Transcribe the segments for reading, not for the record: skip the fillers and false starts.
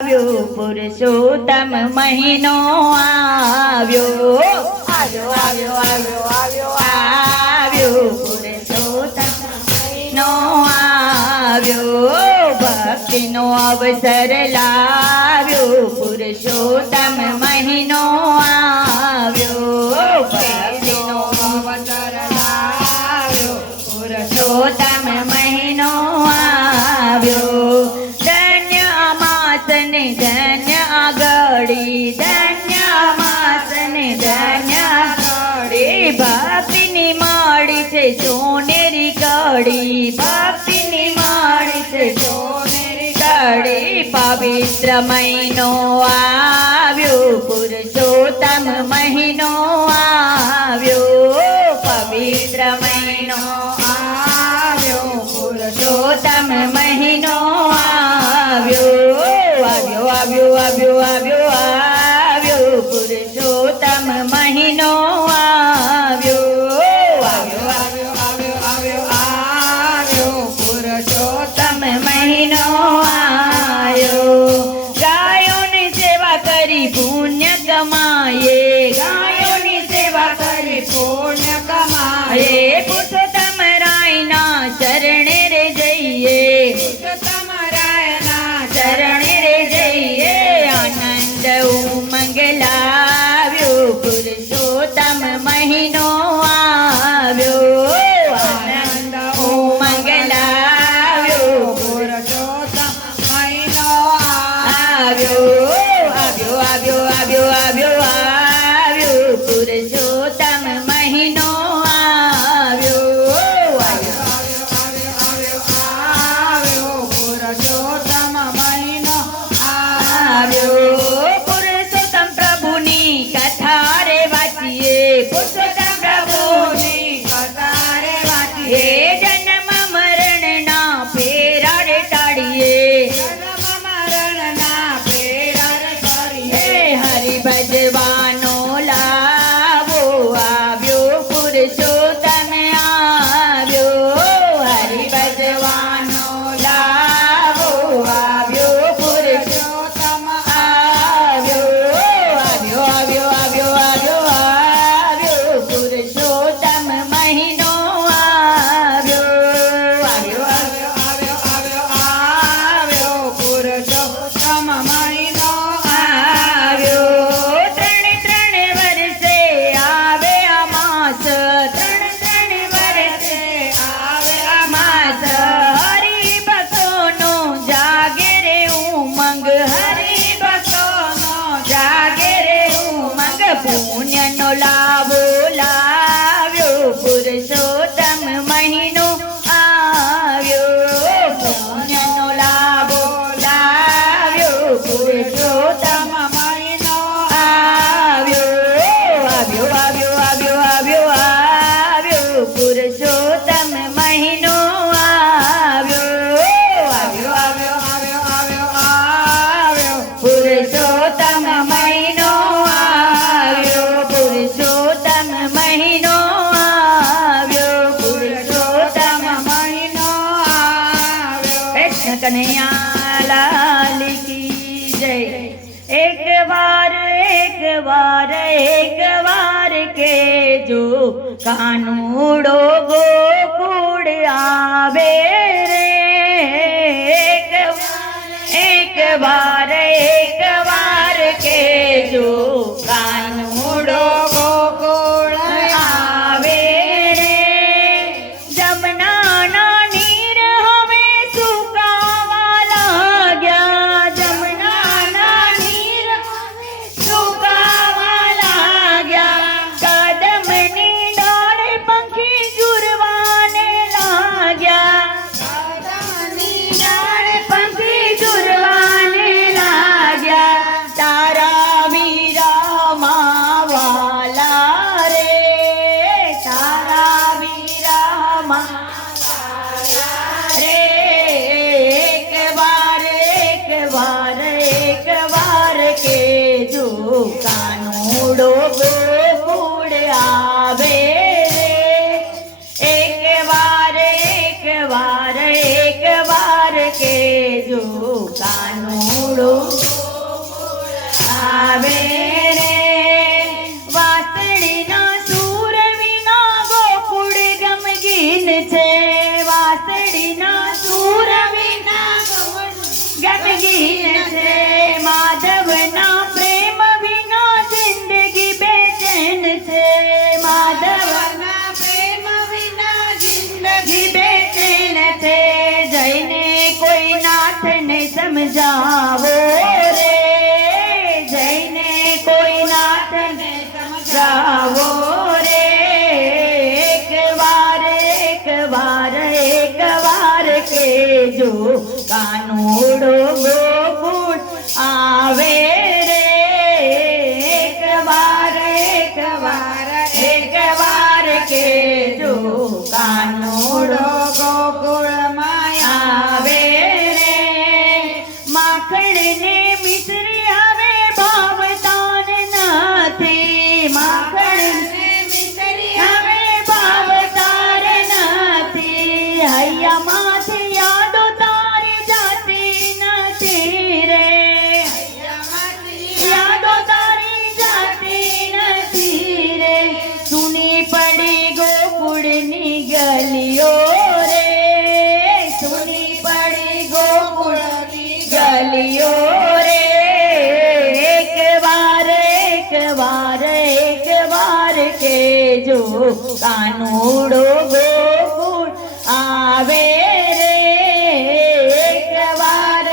પુરુષોત્તમ મહિનો આવ્યો આવ્યો આવ્યો આવ્યો આવ્યો પુરુષોત્તમ મહિનો આવ્યો ભક્તિનો અવસર લાવ્યો પુરુષોત્તમ મહિનો આવ્યો ભક્તિનો અવસર લાવ્યો પુરુષોત્તમ મહિનો આવ્યો ધન્ય આગળી ધન્ય માસને ધન્ય આગળી ભક્તિની માળી છે સોનેરી કડી ભક્તિની માળી છે સોનેરી કડી પવિત્ર મહિનો આવ્યો પુરુષોત્તમ મહિનો આવ્યો પવિત્ર મહિનો આવ્યો પુરુષોત્તમ મહિનો આવ્યો આવ્યો આવ્યો આવ્યો આવ્યો પુરુષોત્તમ મહિનો આવ્યો આવ્યો આવ્યો આવ્યો આવ્યો આવ્યો પુરુષોત્તમ મહિનો આવ્યો ગાયોની સેવા કરી પુણ્ય કમાયે ગાયોની સેવા કરી પુણ્ય કમાયે પુરુષોત્તમ રાયના શરણે રે જઈએ પુરુષોત્તમ રાયના શરણે મંગલાવ્યો પુરુષોત્તમ મહિનો આવ્યો આનંદ મંગલાવ્યો પુરુષોત્તમ મહિનો આવ્યો આવ્યો આવ્યો આવ્યો આવ્યો આવ્યો પુરુષોત્તમ મહિનો આવ્યો આવ્યો આવ્યો આવ્યો પુરુષોત્તમ મહિનો આવ્યો કથા રે વાંચીએ પુરુષોત્તમ પ્રભુની કથા રે વાંચીએ જન્મ મરણ ના ફેરા રે ટાળીએ જન્મ મરણ ના ફેરા રે ટાળીએ હરિ ભજવાનો લાવો આવ્યો પુરુષોત્તમ આવ્યો હરિ ભજવાનો લાવો આવ્યો પુરુષોત્તમ આવ્યો પુરુષોત્તમ મહિનો આવ્યો આવ્યો આવ્યો આવ્યો આવ્યો પુરુષોત્તમ મહિનો આવ્યો ત્રણ વર્ષે આવે અમાસ ત્રણ વર્ષે આવે અમાસ હરિભક્તોનો જાગે રે ઉમંગ હરિભક્તોનો જાગે રે ઉમંગ પુણ્યનો લાભો લાવ્યો પુરુષોત્તમ મહિનો આવ્યો પુણ્યનો લાભો લાવ્યો પુરુષોત્તમ મહિનો આવ્યો આવ્યો આવ્યો આવ્યો આવ્યો આવ્યો પુરુષોત્તમ મહિનો આવ્યો આવ્યો આવ્યો આવ્યો આવ્યો આવ્યો પુરુષોત્તમ મહિનો આવ્યો પુરુષોત્તમ મહિનો આવ્યો પુરુષોત્તમ મહિનો આવ્યો કૃષ્ણ કનૈયા લાલ કી જય એક વાર કેજો કાનુડો ગોકુળ આવે રે એક વાર કેજો કાનુડો ગોકુળ આવે રે જમનાના નીર હવે સુકાવા લાગ્યા જમનાના નીર સુકાવા લાગ્યા કદમની ડાળે પંખી ઝુરવા આવે રે વાસળીના સૂર વિના ગોકુળ ગમગીન છે વાસળીના સૂર વિના ગમગીન છે માધવના પ્રેમ વિના જિંદગી બેચેન છે માધવના પ્રેમ વિના જિંદગી બેચેન છે જઈને કોઈ નાથને સમજાવો રે જઈને કોઈ નાથને સમજાવો રે એક વાર કેજો કાનુડો ગોકુળ આવે રે એક વાર કેજો કાનુડો ગોકુળમાં આવે રે માખણ ને મિશ્રી હવે ભાવતાન નથી માખણ ને મિશ્રી હવે ભાવતાર નથી હૈયામાંથી યાદો તારી જાતી નથી રે યાદો તારી જાતી નથી રે સુની પડી ગોકુળની ગલીઓ રે સુની પડી ગોકુળની ગલીઓ રે એક વાર કેજો કાનુડો ગોકુળ આવે રે એક વાર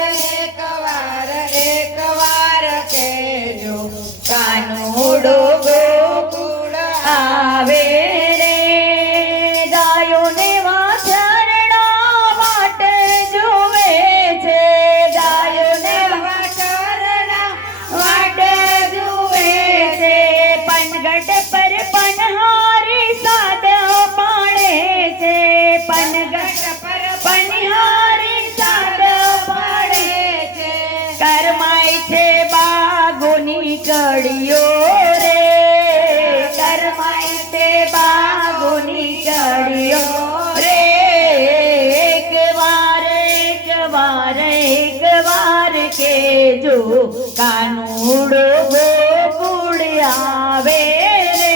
કેજો કાનુડો ગોકુળ આવે રે ગાયોને વાછરડા વાટ જોવે છે ગાયોને વાછરડા વાટ જોવે છે પનગઢ પર પનહારી સાદ પાડે છે પનગઢ પર પનહારી સાદ પાડે છે કરમાય છે બાગોની કડીઓ રે કરમાય છે બાગોની કડીઓ રે એક વાર કેજો કાનુડો ગોકુળ આવે રે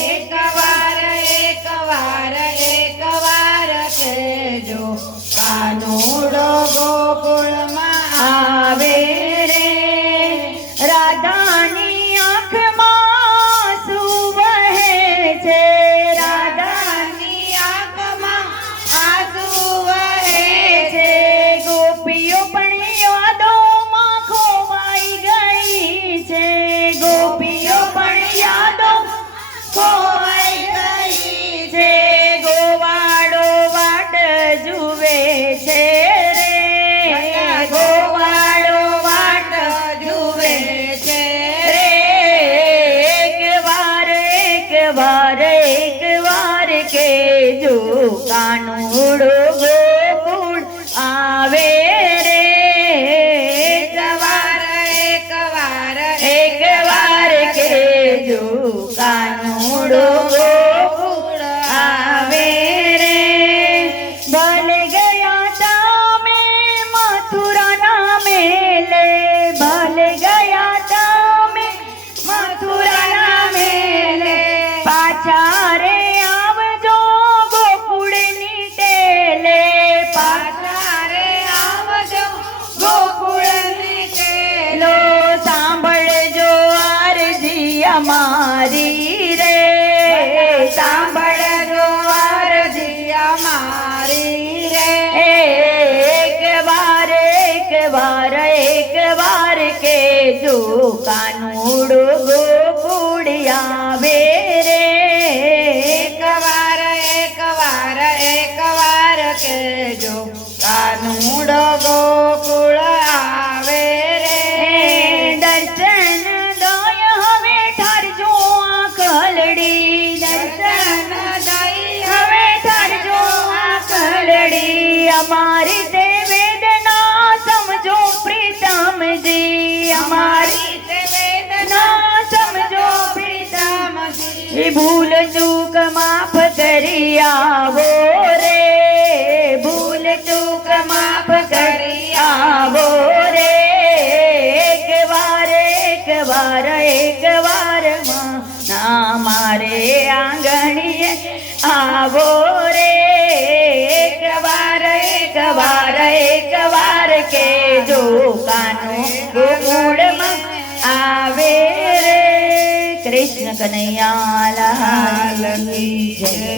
એક વાર કેજો કાનુડો ગોકુળમાં આવે રે રાધાની આંખમાં આંસુ વહે છે રાધાની આંખમાં આંસુ વહે છે ગોપીઓ પણ યાદોમાં ખોવાઈ ગઈ છે ગોપીઓ પણ યાદો ખોવાઈ ગઈ છે ગોવાળો વાટ જુએ છે રે ગોવાળો વાટ જુએ છે રે એક વાર કેજો કાનુડો ગોકુળ આવે રે એક વાર કેજો કાનુડો ગોકુળ આવે રે ભલે ગયા તમે મથુરાના મેલે ભલે ગયા તમે મથુરાના મેલે પાછા રે આવજો ગોકુળની ટેલે પાછા રે આવજો ગોકુળની ટેલો સાંભળજો અરજી અમારી રે સાંભળજો અરજી અમારી રે એક વાર કેજો કાનુડો ગોકુળ આવે રે એક વાર કેજો કાનુડો ગોકુળ આવે રે દર્શન દય હવે ઠરજો આંખલડી દર્શન દય હવે ઠરજો આંખલડી અમારી તે વેદના સમજો પ્રીતમજી અમારી તે વેદના સમજો પ્રીતમજી ભૂલ ચૂક માફ કરી આવો રે ભૂલ ચૂક માફ કરી આવો રે એક મારે આંગણીએ આવો રે એક વાર કેજો કાનો ગોકુળમાં આવે રે. કૃષ્ણ કનૈયા લાલ કી જય.